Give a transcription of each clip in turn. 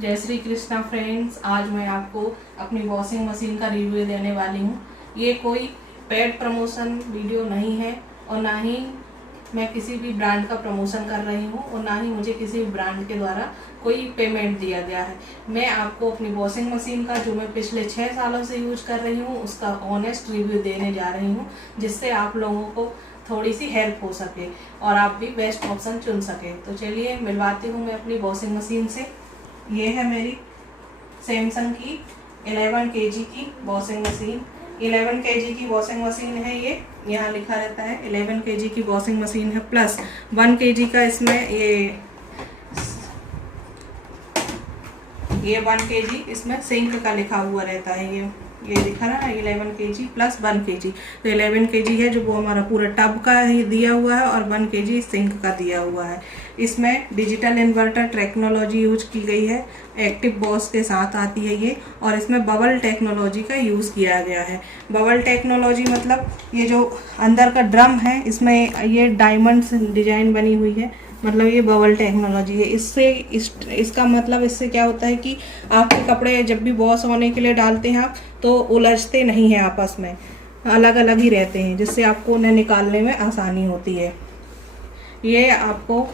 जय श्री कृष्णा फ्रेंड्स। आज मैं आपको अपनी वॉशिंग मशीन का रिव्यू देने वाली हूँ। ये कोई पेड प्रमोशन वीडियो नहीं है और ना ही मैं किसी भी ब्रांड का प्रमोशन कर रही हूँ और ना ही मुझे किसी भी ब्रांड के द्वारा कोई पेमेंट दिया गया है। मैं आपको अपनी वॉशिंग मशीन का जो मैं पिछले 6 सालों से यूज कर रही हूँ उसका ऑनेस्ट रिव्यू देने जा रही हूँ, जिससे आप लोगों को थोड़ी सी हेल्प हो सके और आप भी बेस्ट ऑप्शन चुन सके। तो चलिए मिलवाती हूँ मैं अपनी वॉशिंग मशीन से। ये है मेरी सैमसंग की 11 kg की वॉशिंग मशीन। 11 kg की वॉशिंग मशीन है ये, यहाँ लिखा रहता है 11 kg की वॉशिंग मशीन है, प्लस 1 kg का इसमें ये 1 kg इसमें सिंक का लिखा हुआ रहता है। ये दिखा रहा है 11 kg प्लस 1 kg, तो 11 kg है जो वो हमारा पूरा टब का ही दिया हुआ है और 1 kg सिंक का दिया हुआ है। इसमें डिजिटल इन्वर्टर टेक्नोलॉजी यूज की गई है, एक्टिव बॉस के साथ आती है ये, और इसमें बबल टेक्नोलॉजी का यूज़ किया गया है। बबल टेक्नोलॉजी मतलब ये जो अंदर का ड्रम है इसमें ये डायमंड डिजाइन बनी हुई है, मतलब ये बबल टेक्नोलॉजी है। इसका मतलब इससे क्या होता है कि आपके कपड़े जब भी वॉश होने के लिए डालते हैं आप तो उलझते नहीं हैं, आपस में अलग अलग ही रहते हैं, जिससे आपको उन्हें निकालने में आसानी होती है। ये आपको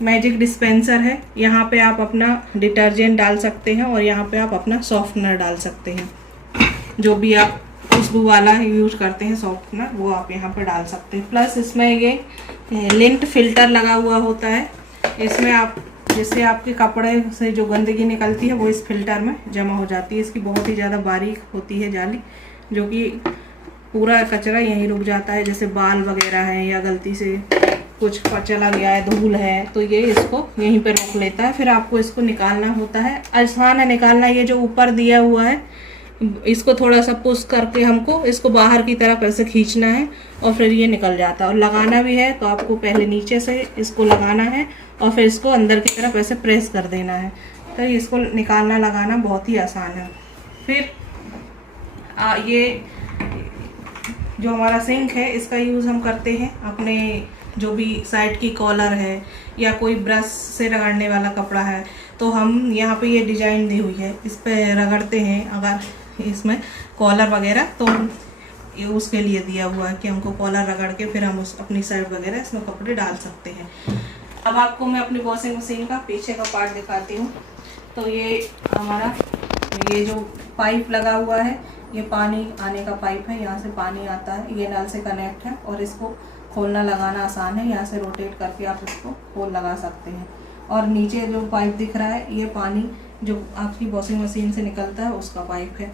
मैजिक डिस्पेंसर है, यहाँ पे आप अपना डिटर्जेंट डाल सकते हैं और यहाँ पे आप अपना सॉफ्टनर डाल सकते हैं। जो भी आप खुशबू वाला यूज करते हैं सॉफ्टनर वो आप यहाँ पे डाल सकते हैं। प्लस इसमें ये लिंट फिल्टर लगा हुआ होता है, इसमें आप जिससे आपके कपड़े से जो गंदगी निकलती है वो इस फिल्टर में जमा हो जाती है। इसकी बहुत ही ज़्यादा बारीक होती है जाली, जो कि पूरा कचरा यहीं रुक जाता है, जैसे बाल वगैरह है या गलती से कुछ चला गया है, धूल है, तो ये इसको यहीं पे रोक लेता है। फिर आपको इसको निकालना होता है, आसान है निकालना। ये जो ऊपर दिया हुआ है इसको थोड़ा सा पुश करके हमको इसको बाहर की तरफ ऐसे खींचना है और फिर ये निकल जाता है। और लगाना भी है तो आपको पहले नीचे से इसको लगाना है और फिर इसको अंदर की तरफ ऐसे प्रेस कर देना है, तो इसको निकालना लगाना बहुत ही आसान है। फिर ये जो हमारा सिंक है इसका यूज़ हम करते हैं अपने जो भी साइड की कॉलर है या कोई ब्रश से रगड़ने वाला कपड़ा है, तो हम यहाँ पे ये डिजाइन दी हुई है इस पे रगड़ते हैं। अगर इसमें कॉलर वगैरह तो ये उसके लिए दिया हुआ है कि हमको कॉलर रगड़ के फिर हम उस अपनी साइड वगैरह इसमें कपड़े डाल सकते हैं। अब आपको मैं अपनी वॉशिंग मशीन का पीछे का पार्ट दिखाती हूँ। तो ये हमारा ये जो पाइप लगा हुआ है ये पानी आने का पाइप है, यहाँ से पानी आता है, ये नल से कनेक्ट है और इसको खोलना लगाना आसान है। यहाँ से रोटेट करके आप इसको खोल लगा सकते हैं। और नीचे जो पाइप दिख रहा है ये पानी जो आपकी वॉशिंग मशीन से निकलता है उसका पाइप है।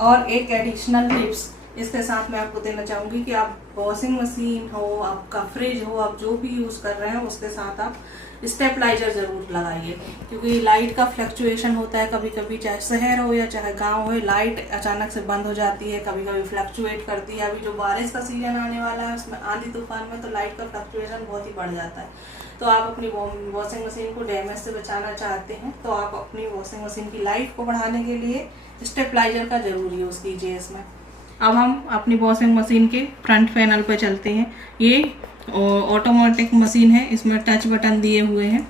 और एक एडिशनल टिप्स इसके साथ मैं आपको देना चाहूँगी कि आप वॉशिंग मशीन हो, आपका फ्रिज हो, आप जो भी यूज़ कर रहे हैं उसके साथ आप स्टेबलाइजर ज़रूर लगाइए, क्योंकि लाइट का फ्लक्चुएशन होता है कभी कभी, चाहे शहर हो या चाहे गांव हो, लाइट अचानक से बंद हो जाती है, कभी कभी फ्लक्चुएट करती है। अभी जो बारिश का सीजन आने वाला है उसमें आंधी तूफान में तो लाइट का फ्लक्चुएशन बहुत ही बढ़ जाता है। तो आप अपनी वॉशिंग मशीन को डैमेज से बचाना चाहते हैं तो आप अपनी वॉशिंग मशीन की लाइफ को बढ़ाने के लिए स्टेबलाइजर का ज़रूर यूज़ कीजिए इसमें। अब हम अपनी वॉशिंग मशीन के फ्रंट पैनल पर चलते हैं। ये ऑटोमेटिक मशीन है, इसमें टच बटन दिए हुए हैं,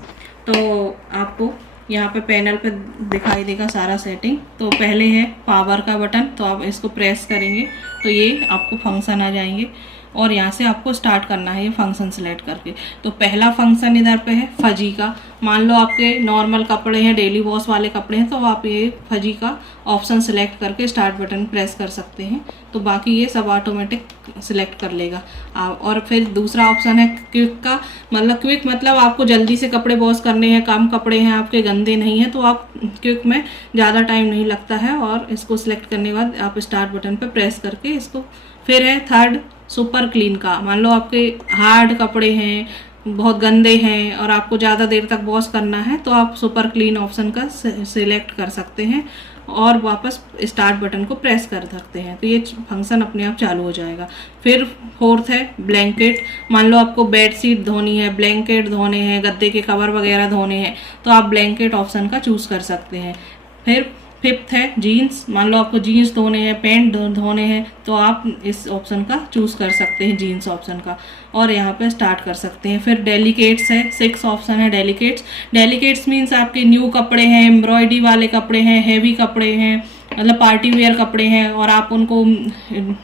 तो आपको यहाँ पे पैनल पे दिखाई देगा सारा सेटिंग। तो पहले है पावर का बटन, तो आप इसको प्रेस करेंगे तो ये आपको फंक्शन आ जाएंगे और यहाँ से आपको स्टार्ट करना है ये फंक्शन सेलेक्ट करके। तो पहला फंक्शन इधर पे है फजी का। मान लो आपके नॉर्मल कपड़े हैं, डेली वॉश वाले कपड़े हैं, तो आप ये फजी का ऑप्शन सेलेक्ट करके स्टार्ट बटन प्रेस कर सकते हैं, तो बाकी ये सब ऑटोमेटिक सिलेक्ट कर लेगा। और फिर दूसरा ऑप्शन है क्विक का। मतलब क्विक मतलब आपको जल्दी से कपड़े वॉश करने हैं, कम कपड़े हैं आपके, गंदे नहीं हैं, तो आप क्विक में ज़्यादा टाइम नहीं लगता है। और इसको सिलेक्ट करने के बाद आप स्टार्ट बटन पर प्रेस करके इसको। फिर है थर्ड सुपर क्लीन का। मान लो आपके हार्ड कपड़े हैं, बहुत गंदे हैं और आपको ज़्यादा देर तक वॉश करना है, तो आप सुपर क्लीन ऑप्शन का सिलेक्ट कर सकते हैं और वापस स्टार्ट बटन को प्रेस कर सकते हैं, तो ये फंक्शन अपने आप चालू हो जाएगा। फिर फोर्थ है ब्लैंकेट। मान लो आपको बेड शीट धोनी है, ब्लैंकेट धोने हैं, गद्दे के कवर वगैरह धोने हैं, तो आप ब्लैंकेट ऑप्शन का चूज़ कर सकते हैं। फिर फिफ्थ है जीन्स। मान लो आपको जीन्स धोने हैं, पैंट धोने हैं, तो आप इस ऑप्शन का चूज़ कर सकते हैं, जीन्स ऑप्शन का, और यहाँ पे स्टार्ट कर सकते हैं। फिर डेलिकेट्स है, 6 ऑप्शन है डेलिकेट्स। डेलिकेट्स मीन्स आपके न्यू कपड़े हैं, एम्ब्रॉयडरी वाले कपड़े हैं, हैवी कपड़े हैं, मतलब पार्टी वेयर कपड़े हैं और आप उनको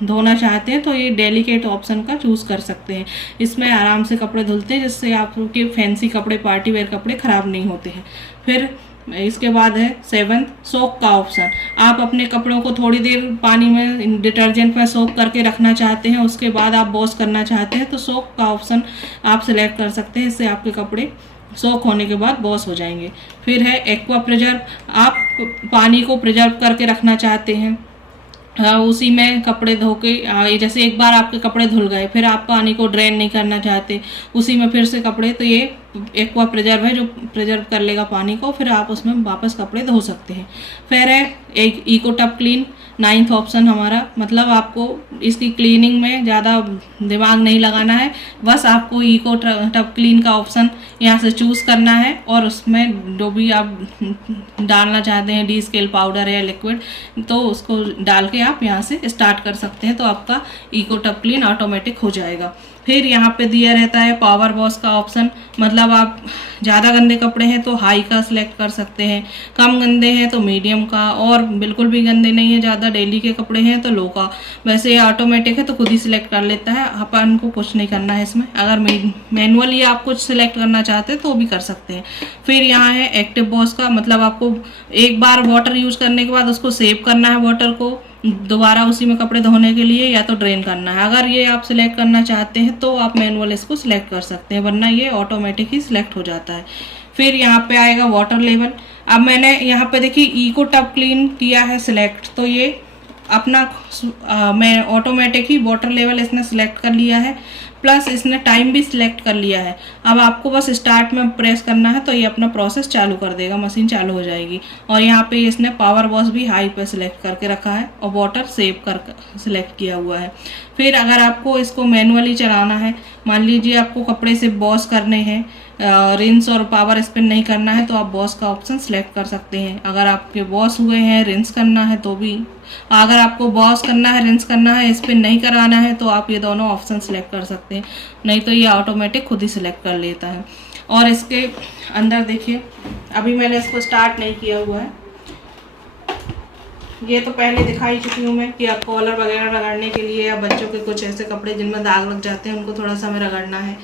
धोना चाहते हैं तो ये डेलिकेट ऑप्शन का चूज़ कर सकते हैं। इसमें आराम से कपड़े धुलते हैं, जिससे आपके फैंसी कपड़े, पार्टी वेयर कपड़े ख़राब नहीं होते हैं। फिर इसके बाद है 7th सोक का ऑप्शन। आप अपने कपड़ों को थोड़ी देर पानी में, डिटर्जेंट में सोक करके रखना चाहते हैं, उसके बाद आप वॉश करना चाहते हैं तो सोक का ऑप्शन आप सिलेक्ट कर सकते हैं। इससे आपके कपड़े सोक होने के बाद वॉश हो जाएंगे। फिर है एक्वा प्रिजर्व। आप पानी को प्रिजर्व करके रखना चाहते हैं, उसी में कपड़े धो के, जैसे एक बार आपके कपड़े धुल गए, फिर आप पानी को ड्रेन नहीं करना चाहते, उसी में फिर से कपड़े, तो ये एक्वा प्रिजर्व है जो प्रिजर्व कर लेगा पानी को, फिर आप उसमें वापस कपड़े धो सकते हैं। फिर है एक eco tub clean, 9th option हमारा, मतलब आपको इसकी क्लीनिंग में ज़्यादा दिमाग नहीं लगाना है, बस आपको इको टब क्लीन का ऑप्शन यहाँ से चूज़ करना है और उसमें जो भी आप डालना चाहते हैं, डी स्केल पाउडर या लिक्विड, तो उसको डाल के आप यहाँ से स्टार्ट कर सकते हैं, तो आपका इको टब क्लीन ऑटोमेटिक हो जाएगा। फिर यहाँ पे दिया रहता है पावर वॉश का ऑप्शन, मतलब आप ज़्यादा गंदे कपड़े हैं तो हाई का सिलेक्ट कर सकते हैं, कम गंदे हैं तो मीडियम का, और बिल्कुल भी गंदे नहीं है ज़्यादा, डेली के कपड़े हैं तो लो का। वैसे ये ऑटोमेटिक है तो खुद ही सिलेक्ट कर लेता है, अपन को कुछ नहीं करना है इसमें। अगर मैनुअली आप कुछ सिलेक्ट करना चाहते हैं तो भी कर सकते हैं। फिर यहाँ है एक्टिव वॉश का, मतलब आपको एक बार वाटर यूज करने के बाद उसको सेव करना है, वाटर को दोबारा उसी में कपड़े धोने के लिए, या तो ड्रेन करना है। अगर ये आप सिलेक्ट करना चाहते हैं तो आप मैनुअल इसको सिलेक्ट कर सकते हैं, वरना ये ऑटोमेटिक ही सिलेक्ट हो जाता है। फिर यहाँ पे आएगा वाटर लेवल। अब मैंने यहाँ पे देखिए इको टब क्लीन किया है सिलेक्ट, तो ये अपना मैं ऑटोमेटिक ही वाटर लेवल इसने सिलेक्ट कर लिया है, प्लस इसने टाइम भी सिलेक्ट कर लिया है। अब आपको बस स्टार्ट में प्रेस करना है तो ये अपना प्रोसेस चालू कर देगा, मशीन चालू हो जाएगी। और यहाँ पे इसने पावर वॉश भी हाई पे सिलेक्ट करके रखा है और वाटर सेव कर सिलेक्ट किया हुआ है। फिर अगर आपको इसको मैनुअली चलाना है, मान लीजिए आपको कपड़े से वॉश करने हैं, रिंस और पावर स्पिन नहीं करना है, तो आप वॉश का ऑप्शन सिलेक्ट कर सकते हैं। अगर आपके वॉश हुए हैं, रिंस करना है तो भी, अगर आपको वॉश करना है, रिंस करना है, स्पिन नहीं कराना है, तो आप ये दोनों ऑप्शन सिलेक्ट कर सकते हैं, नहीं तो ये ऑटोमेटिक खुद ही सिलेक्ट कर लेता है। और इसके अंदर देखिए, अभी मैंने इसको स्टार्ट नहीं किया हुआ है, ये तो पहले दिखाई चुकी हूँ मैं कि आप कॉलर वगैरह रगड़ने के लिए, या बच्चों के कुछ ऐसे कपड़े जिनमें दाग लग जाते हैं उनको थोड़ा सा हमें रगड़ना है,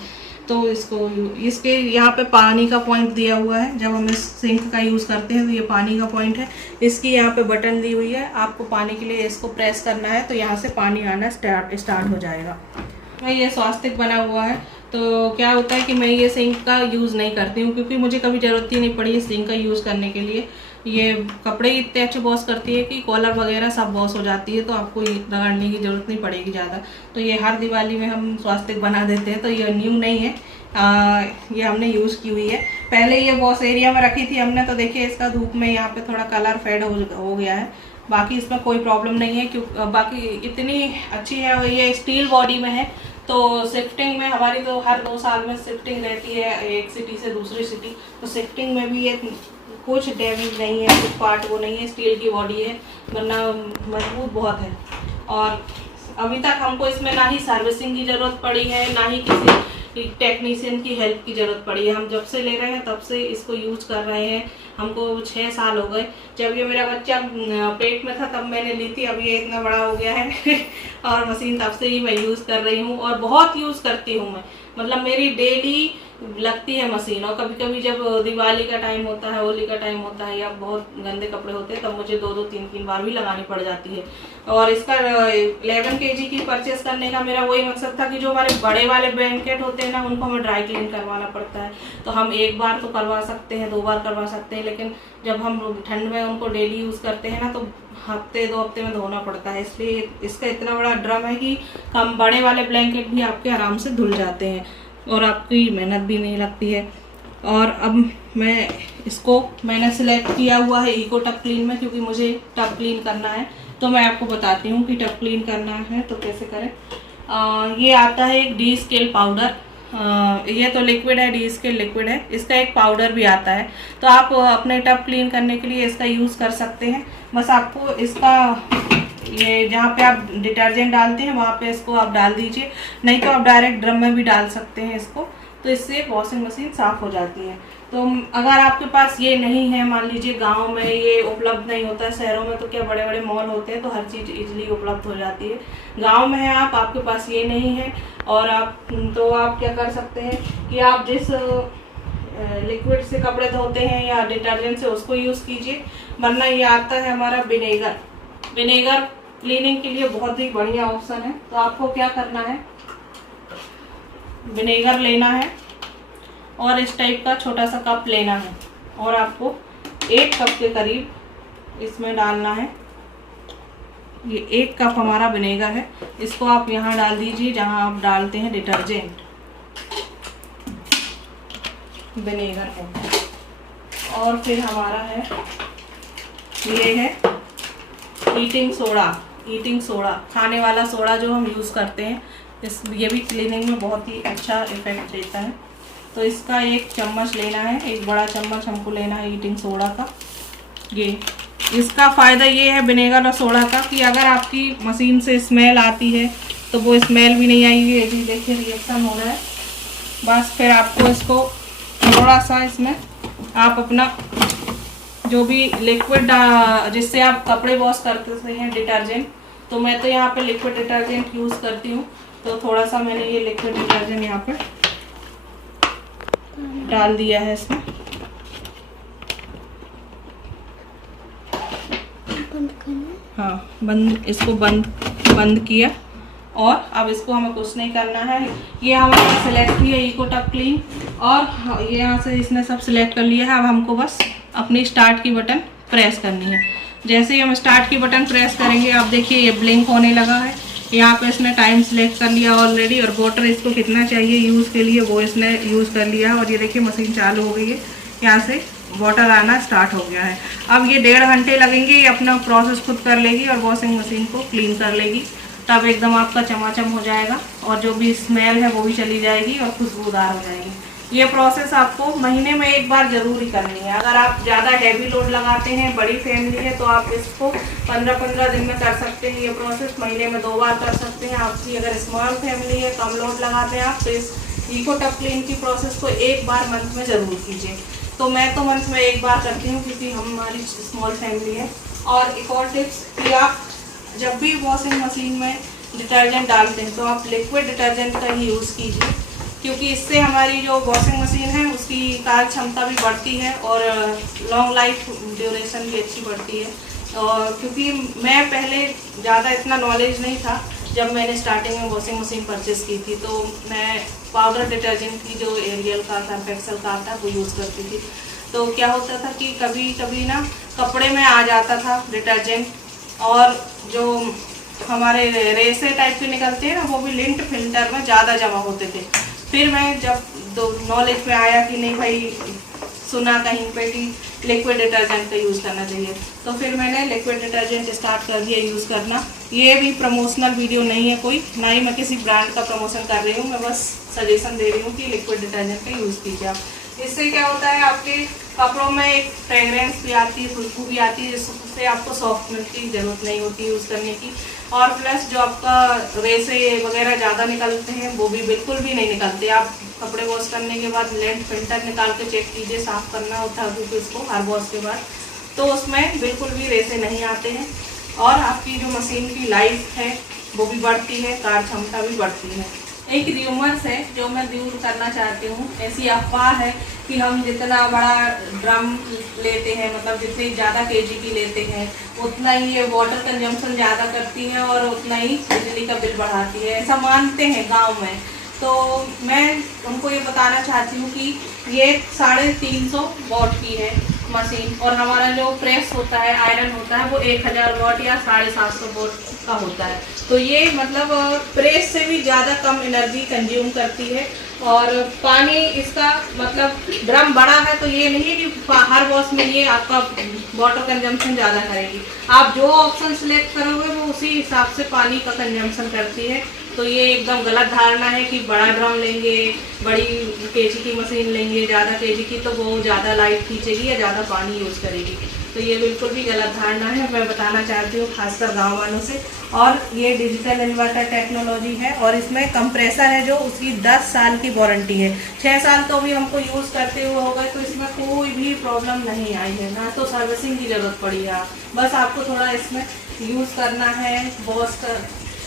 तो इसके यहाँ पे पानी का पॉइंट दिया हुआ है। जब हम इस सिंक का यूज़ करते हैं तो ये पानी का पॉइंट है, इसकी यहाँ पे बटन दी हुई है, आपको पानी के लिए इसको प्रेस करना है तो यहाँ से पानी आना स्टार्ट हो जाएगा। ये स्वास्तिक बना हुआ है, तो क्या होता है कि मैं ये सिंक का यूज़ नहीं करती हूँ, क्योंकि मुझे कभी ज़रूरत ही नहीं पड़ी है सिंक का यूज़ करने के लिए। ये कपड़े इतने अच्छे वॉश करती है कि कॉलर वगैरह सब वॉश हो जाती है, तो आपको रगड़ने की ज़रूरत नहीं पड़ेगी ज़्यादा। तो ये हर दिवाली में हम स्वास्तिक बना देते हैं, तो ये न्यू नहीं है, ये हमने यूज़ की हुई है। पहले ये वॉश एरिया में रखी थी हमने, तो देखिए इसका धूप में यहाँ पे थोड़ा कलर फेड हो गया है, बाकी इसमें कोई प्रॉब्लम नहीं है, क्योंकि बाकी इतनी अच्छी है। ये स्टील बॉडी में है, तो शिफ्टिंग में हमारी तो हर 2 साल में शिफ्टिंग रहती है एक सिटी से दूसरी सिटी, तो शिफ्टिंग में भी ये कुछ डैमेज नहीं है, कुछ पार्ट वो नहीं है, स्टील की बॉडी है, वरना मजबूत बहुत है। और अभी तक हमको इसमें ना ही सर्विसिंग की ज़रूरत पड़ी है, ना ही किसी टेक्नीशियन की हेल्प की ज़रूरत पड़ी है। हम जब से ले रहे हैं तब से इसको यूज़ कर रहे हैं, हमको 6 साल हो गए। जब ये मेरा बच्चा पेट में था तब मैंने ली थी, अब ये इतना बड़ा हो गया है और मशीन तब से ही मैं यूज़ कर रही हूँ और बहुत यूज़ करती हूँ मैं, मतलब मेरी डेली लगती है मशीन। और कभी कभी जब दिवाली का टाइम होता है, होली का टाइम होता है, या बहुत गंदे कपड़े होते हैं, तब मुझे 2-2, 3-3 बार भी लगानी पड़ जाती है। और इसका 11 kg की परचेस करने का मेरा वही मकसद था कि जो हमारे बड़े वाले ब्लैंकेट होते हैं ना, उनको हमें ड्राई क्लीन करवाना पड़ता है, तो हम एक बार तो करवा सकते हैं, 2 बार करवा सकते हैं, लेकिन जब हम ठंड में उनको डेली यूज़ करते हैं ना, तो हफ्ते 2 हफ्ते में धोना पड़ता है। इसलिए इसका इतना बड़ा ड्रम है कि कम बड़े वाले ब्लैंकेट भी आपके आराम से धुल जाते हैं और आपकी मेहनत भी नहीं लगती है। और अब मैंने सिलेक्ट किया हुआ है इको टब क्लीन में, क्योंकि मुझे टब क्लीन करना है, तो मैं आपको बताती हूँ कि टब क्लीन करना है तो कैसे करें। ये आता है एक डी स्केल पाउडर, ये तो लिक्विड है, डी स्किल लिक्विड है। इसका एक पाउडर भी आता है, तो आप अपने टब क्लीन करने के लिए इसका यूज़ कर सकते हैं। बस आपको इसका ये जहाँ पे आप डिटर्जेंट डालते हैं वहाँ पे इसको आप डाल दीजिए, नहीं तो आप डायरेक्ट ड्रम में भी डाल सकते हैं इसको, तो इससे वॉशिंग मशीन साफ़ हो जाती है। तो अगर आपके पास ये नहीं है, मान लीजिए गांव में ये उपलब्ध नहीं होता है, शहरों में तो क्या बड़े बड़े मॉल होते हैं तो हर चीज़ इजीली उपलब्ध हो जाती है। गांव में है आप, आपके पास ये नहीं है, और आप क्या कर सकते हैं कि आप जिस लिक्विड से कपड़े धोते हैं या डिटर्जेंट से उसको यूज़ कीजिए, वरना ये आता है हमारा विनेगर। विनेगर क्लीनिंग के लिए बहुत ही बढ़िया ऑप्शन है। तो आपको क्या करना है, विनेगर लेना है और इस टाइप का छोटा सा कप लेना है, और आपको 1 कप के करीब इसमें डालना है। ये 1 कप हमारा विनेगर है, इसको आप यहाँ डाल दीजिए जहाँ आप डालते हैं डिटर्जेंट। विनेगर है, और फिर हमारा है ये है ईटिंग सोडा, खाने वाला सोडा जो हम यूज़ करते हैं, ये भी क्लीनिंग में बहुत ही अच्छा इफेक्ट देता है। तो इसका 1 चम्मच लेना है, 1 बड़ा चम्मच हमको लेना है ईटिंग सोडा का। ये इसका फ़ायदा ये है विनेगर और सोडा का कि अगर आपकी मशीन से स्मेल आती है तो वो स्मेल भी नहीं आएगी। ये भी देखिए रिएक्शन हो रहा है। बस फिर आपको इसको थोड़ा सा इसमें आप अपना जो भी लिक्विड जिससे आप कपड़े वॉश करते हैं डिटर्जेंट, तो मैं तो यहाँ पे लिक्विड डिटर्जेंट यूज़ करती हूँ, तो थोड़ा सा मैंने ये लिक्विड डिटर्जेंट यहाँ पे डाल दिया है इसमें। हाँ, इसको बंद किया, और अब इसको हमें कुछ नहीं करना है। ये हमारा सिलेक्ट किया इको टब क्लीन, और ये यहाँ से इसने सब सिलेक्ट कर लिया है। अब हमको बस अपनी स्टार्ट की बटन प्रेस करनी है। जैसे ही हम स्टार्ट की बटन प्रेस करेंगे, आप देखिए ये ब्लिंक होने लगा है। यहाँ पे इसने टाइम सिलेक्ट कर लिया ऑलरेडी, और वाटर इसको कितना चाहिए यूज़ के लिए वो इसने यूज़ कर लिया है। और ये देखिए मशीन चालू हो गई है, यहाँ से वाटर आना स्टार्ट हो गया है। अब ये 1.5 घंटे लगेंगे, ये अपना प्रोसेस खुद कर लेगी और वॉशिंग मशीन को क्लीन कर लेगी। तब एकदम आपका चमाचम हो जाएगा, और जो भी स्मेल है वो भी चली जाएगी और खुशबूदार हो जाएगी। ये प्रोसेस आपको महीने में 1 बार ज़रूर ही करनी है। अगर आप ज़्यादा हैवी लोड लगाते हैं, बड़ी फैमिली है, तो आप इसको 15-15 दिन में कर सकते हैं। ये प्रोसेस महीने में 2 बार कर सकते हैं। आपकी अगर स्मॉल फैमिली है, कम लोड लगाते हैं आप, तो इस इको टब क्लीन की प्रोसेस को 1 बार मंथ में ज़रूर कीजिए। तो मैं तो मंथ में 1 बार करती हूँ, क्योंकि हमारी स्मॉल फैमिली है। और एक और टिप्स कि आप जब भी वॉशिंग मशीन में डिटर्जेंट डालते हैं तो आप लिक्विड डिटर्जेंट का ही यूज़ कीजिए, क्योंकि इससे हमारी जो वॉशिंग मशीन है उसकी कार्य क्षमता भी बढ़ती है और लॉन्ग लाइफ ड्यूरेशन भी अच्छी बढ़ती है। और क्योंकि मैं पहले ज़्यादा इतना नॉलेज नहीं था, जब मैंने स्टार्टिंग में वॉशिंग मशीन परचेज़ की थी, तो मैं पाउडर डिटर्जेंट की जो एरियल का सर्फ एक्सेल का आता है वो यूज़ करती थी। तो क्या होता था कि कभी कभी ना कपड़े में आ जाता था डिटर्जेंट, और जो हमारे रेसे टाइप के निकलते हैं ना, वो भी लिंट फिल्टर में ज़्यादा जमा होते थे। फिर मैं जब नॉलेज में आया कि नहीं भाई, सुना कहीं पे कि लिक्विड डिटर्जेंट का यूज़ करना चाहिए, तो फिर मैंने लिक्विड डिटर्जेंट स्टार्ट कर दिया यूज़ करना। ये भी प्रमोशनल वीडियो नहीं है कोई, ना ही मैं किसी ब्रांड का प्रमोशन कर रही हूँ, मैं बस सजेशन दे रही हूँ कि लिक्विड डिटर्जेंट का यूज़ कीजिए आप। इससे क्या होता है, आपके कपड़ों में एक फ्रेगरेंस भी आती है, खुशबू भी आती है, जिससे आपको सॉफ्टनर की ज़रूरत नहीं होती यूज़ करने की। और प्लस जो आपका रेसे वगैरह ज़्यादा निकलते हैं वो भी बिल्कुल भी नहीं निकलते। आप कपड़े वॉश करने के बाद लेंथ फिल्टर निकाल के चेक कीजिए, साफ़ करना होता है क्योंकि इसको हर वॉश के बाद, तो उसमें बिल्कुल भी रेसे नहीं आते हैं। और आपकी जो मशीन की लाइफ है वो भी बढ़ती है, कार्य क्षमता भी बढ़ती है। एक र्यूमर्स है जो मैं दूर करना चाहती हूँ। ऐसी अफवाह है कि हम जितना बड़ा ड्रम लेते हैं, मतलब जितनी ज़्यादा केजी की लेते हैं, उतना ही ये वाटर कंजम्पशन ज़्यादा करती है और उतना ही बिजली का बिल बढ़ाती है, ऐसा मानते हैं गांव में। तो मैं उनको ये बताना चाहती हूँ कि ये 350 वॉट की है मशीन, और हमारा जो प्रेस होता है, आयरन होता है, वो 1000 वॉट या 750 वॉट का होता है। तो ये मतलब प्रेस से भी ज़्यादा कम एनर्जी कंज्यूम करती है। और पानी इसका मतलब ड्रम बड़ा है तो ये नहीं है कि हर वॉश में ये आपका वाटर कंजम्पशन ज़्यादा करेगी। आप जो ऑप्शन सिलेक्ट करोगे वो उसी हिसाब से पानी का कंजम्पशन करती है। तो ये एकदम गलत धारणा है कि बड़ा ड्रम लेंगे, बड़ी केजी की मशीन लेंगे, ज़्यादा केजी की, तो वो ज़्यादा लाइट खींचेगी या ज़्यादा पानी यूज़ करेगी। तो ये बिल्कुल भी गलत धारणा है, मैं बताना चाहती हूँ खासकर गांव वालों से। और ये डिजिटल इन्वर्टर टेक्नोलॉजी है और इसमें कंप्रेसर है जो उसकी 10 साल की वारंटी है। 6 साल तो भी हमको यूज़ करते हुए हो गए, तो इसमें कोई भी प्रॉब्लम नहीं आई है, ना तो सर्विसिंग की ज़रूरत पड़ी है। बस आपको थोड़ा इसमें यूज़ करना है, बॉस का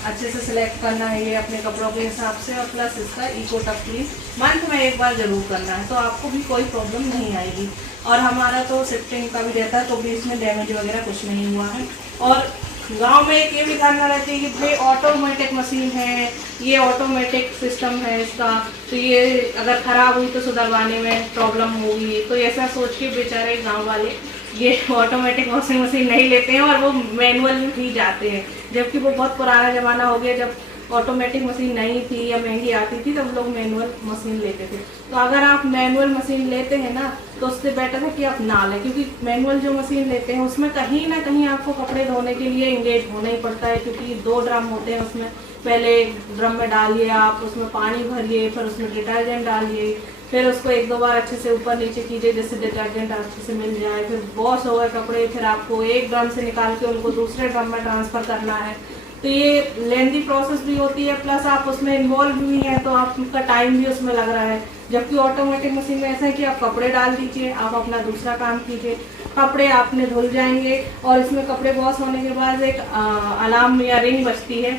अच्छे से सिलेक्ट करना है ये अपने कपड़ों के हिसाब से, और प्लस इसका इको टक क्लीन मंथ में एक बार ज़रूर करना है, तो आपको भी कोई प्रॉब्लम नहीं आएगी। और हमारा तो शिफ्टिंग का भी रहता है, तो भी इसमें डैमेज वगैरह कुछ नहीं हुआ है। और गांव में एक ये भी धारणा रहती है कि भाई ऑटोमेटिक मशीन है, ये ऑटोमेटिक सिस्टम है इसका, तो ये अगर ख़राब हुई तो सुधरवाने में प्रॉब्लम होगी। तो ऐसा सोच के बेचारे गांव वाले ये ऑटोमेटिक वॉशिंग मशीन नहीं लेते हैं और वो मैनुअल में भी जाते हैं, जबकि वो बहुत पुराना ज़माना हो गया। जब ऑटोमेटिक मशीन नहीं थी या महंगी आती थी तब लोग मैनुअल मशीन लेते थे। तो अगर आप मैनुअल मशीन लेते हैं ना, तो उससे बेटर है कि आप ना लें, क्योंकि मैनुअल जो मशीन लेते हैं उसमें कहीं ना कहीं आपको कपड़े धोने के लिए इंगेज होना ही पड़ता है, क्योंकि 2 ड्रम होते हैं उसमें। पहले ड्रम में डालिए आप, उसमें पानी भरिए, फिर उसमें डिटर्जेंट डालिए, फिर उसको 1-2 बार अच्छे से ऊपर नीचे कीजिए जिससे डिटर्जेंट अच्छे से मिल जाए। फिर वॉश हो गए कपड़े, फिर आपको एक ड्रम से निकाल के उनको दूसरे ड्रम में ट्रांसफ़र करना है। तो ये लेंथी प्रोसेस भी होती है, प्लस आप उसमें इन्वॉल्व भी हैं, तो आपका टाइम भी उसमें लग रहा है। जबकि ऑटोमेटिक मशीन में ऐसा है कि आप कपड़े डाल दीजिए, आप अपना दूसरा काम कीजिए, कपड़े आपने धुल जाएंगे। और इसमें कपड़े वॉश होने के बाद एक अलार्म या रिंग बजती है,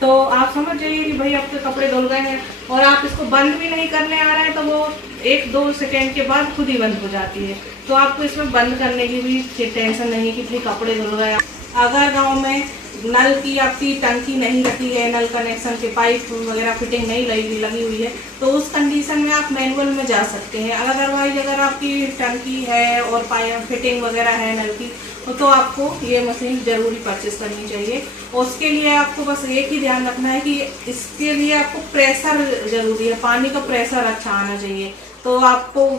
तो आप समझ जाइए कि भाई आपके कपड़े धुल गए हैं। और आप इसको बंद भी नहीं करने आ रहे हैं, तो वो 1-2 सेकेंड के बाद खुद ही बंद हो जाती है। तो आपको इसमें बंद करने की भी टेंशन नहीं कि भाई कपड़े धुल गए। अगर गांव में नल की आपकी टंकी नहीं रखी है, नल कनेक्शन के पाइप वगैरह फिटिंग नहीं लगी हुई है, तो उस कंडीशन में आप मैनुअल में जा सकते हैं। अदरवाइज अगर आपकी टंकी है और पाइप फिटिंग वगैरह है नल की, तो आपको ये मशीन ज़रूरी परचेस करनी चाहिए। उसके लिए आपको बस एक ही ध्यान रखना है कि इसके लिए आपको प्रेशर ज़रूरी है, पानी का प्रेशर अच्छा आना चाहिए। तो आपको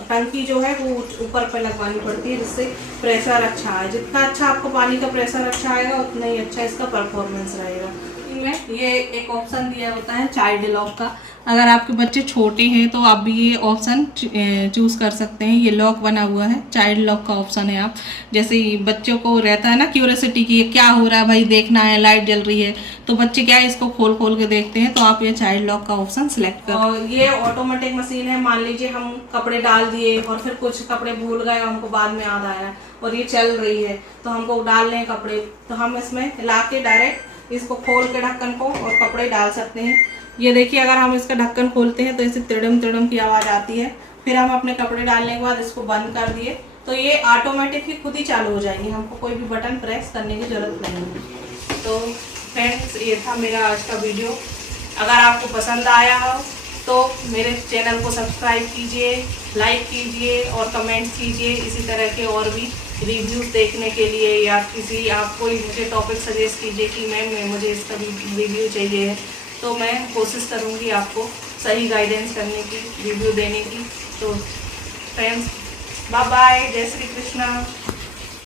टंकी जो है वो ऊपर पर लगवानी पड़ती है जिससे प्रेशर अच्छा आए। जितना अच्छा आपको पानी का प्रेशर अच्छा आएगा उतना ही अच्छा इसका परफॉर्मेंस रहेगा। इनमें ये एक ऑप्शन दिया होता है चाइल्ड लॉक का। अगर आपके बच्चे छोटे हैं तो आप भी ये ऑप्शन चूज़ कर सकते हैं। ये लॉक बना हुआ है, चाइल्ड लॉक का ऑप्शन है। आप जैसे बच्चों को रहता है ना क्यूरियोसिटी की, क्या हो रहा है भाई, देखना है, लाइट जल रही है, तो बच्चे क्या है इसको खोल खोल के देखते हैं। तो आप ये चाइल्ड लॉक का ऑप्शन सिलेक्ट कर। और ये ऑटोमेटिक मशीन है। मान लीजिए हम कपड़े डाल दिए और फिर कुछ कपड़े भूल गए, हमको बाद में याद आया और ये चल रही है, तो हमको डालने हैं कपड़े, तो हम इसमें ला के डायरेक्ट इसको खोल के ढक्कन को और कपड़े डाल सकते हैं। ये देखिए, अगर हम इसका ढक्कन खोलते हैं तो ऐसे तिड़म तिड़म की आवाज़ आती है। फिर हम अपने कपड़े डालने के बाद इसको बंद कर दिए तो ये ऑटोमेटिक ही खुद ही चालू हो जाएगी, हमको कोई भी बटन प्रेस करने की ज़रूरत नहीं है। तो फ्रेंड्स, ये था मेरा आज का वीडियो। अगर आपको पसंद आया हो तो मेरे चैनल को सब्सक्राइब कीजिए, लाइक कीजिए और कमेंट्स कीजिए इसी तरह के और भी रिव्यूज़ देखने के लिए, या किसी आप कोई मुझे टॉपिक सजेस्ट कीजिए कि मैम मुझे इसका रिव्यू चाहिए है, तो मैं कोशिश करूँगी आपको सही गाइडेंस करने की, रिव्यू देने की। तो फ्रेंड्स, बाय बाय, जय श्री कृष्णा।